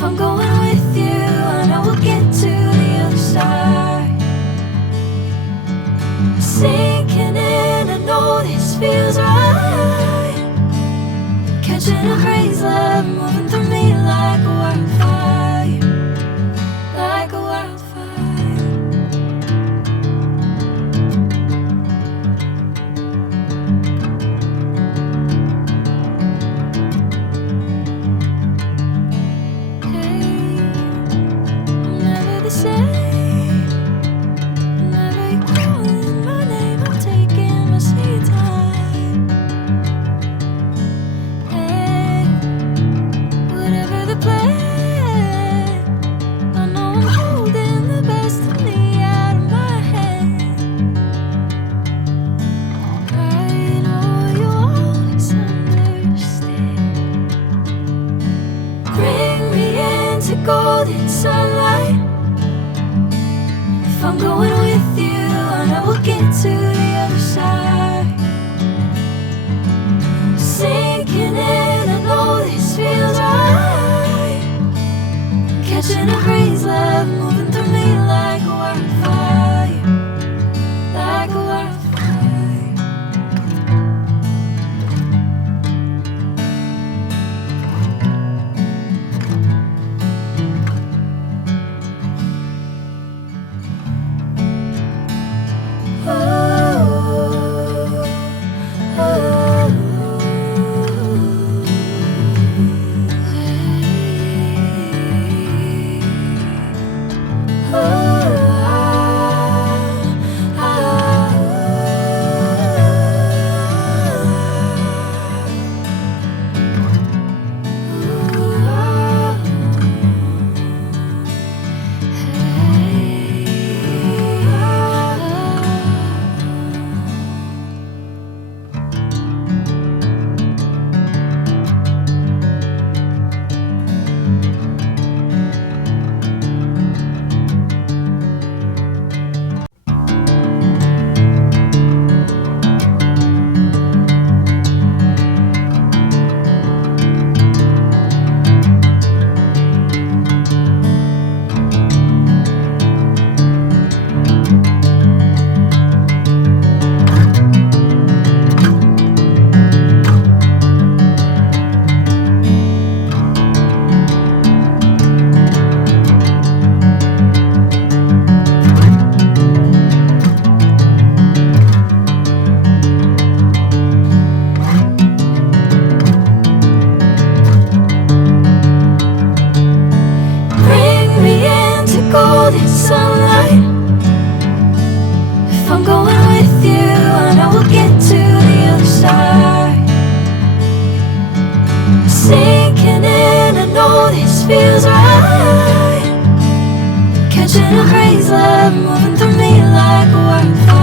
If I'm going with you, I know we'll get to the other side. Sinking in, I know this feels right. Catching a crazy love, moving through me like a wildfire, like a wildfire. Hey, I'm never the same. Whenever you're calling my name, I'm taking my sweet time. Hey, whatever the plan, I know I'm holding the best of me out of my hand. I know you'll always understand. Bring me into golden sunlight. If I'm going with you, I know we'll get to the other side. Sinking in, I know this feels right. Catching a crazy love, moving through me like a wildfire, like a wildfire. Bring me into golden sunlight. If I'm going with you, I know we'll get to the other side. Sinking in, I know this feels right. Catching a crazy love, moving through me like a wildfire.